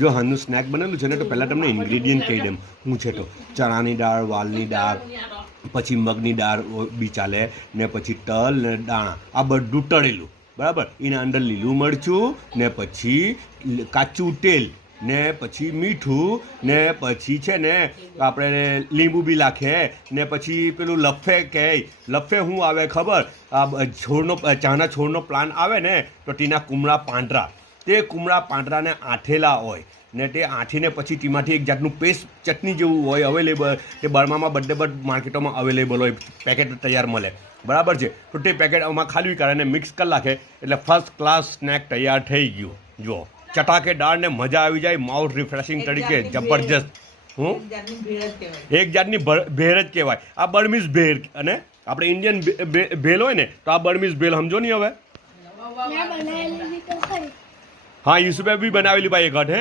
જો હાલનું સ્નેક બનેલું છે ને તો પહેલાં તમને ઇન્ગ્રેડિયન્ટ કહી દઉં હું છે તો ચણાની દાળ, વાલની દાળ, પછી મગની દાળ બી ચાલે, ને પછી તલ ને દાણા, આ બધું તળેલું, બરાબર. એના અંદર લીલું મરચું ને પછી કાચું તેલ ને પછી મીઠું ને પછી છે ને આપણે લીંબુ બી નાખે ને પછી પેલું લફે કહે. લફે શું આવે ખબર? આ છોડનો ચાના છોડનો પ્લાન્ટ આવે ને તો તેના કુમળા પાંદડા, તે કુમળા પાંદડાને આઠેલા હોય ને તે આઠીને પછી તેમાંથી એક જાતનું પેસ્ટ ચટણી જેવું હોય અવેલેબલ. તે બર્મામાં બધે માર્કેટોમાં અવેલેબલ હોય, પેકેટ તૈયાર મળે, બરાબર છે. તો તે પેકેટ આમાં ખાલી કરે અને મિક્સ કરી નાખે એટલે ફર્સ્ટ ક્લાસ સ્નેક તૈયાર થઈ ગયું. જુઓ, ચટાકેદાર ને મજા આવી જાય, માઉથ રિફ્રેશિંગ તરીકે જબરજસ્ત. એક જાતની ભેળ જ કહેવાય. આ બર્મીઝ ભેળ, અને આપણે ઇન્ડિયન ભેળ હોય ને તો આ બર્મીઝ ભેળ સમજો નહીં હવે. હા, યુસુફે બી બનાવેલી ભાઈ એક હટ હે.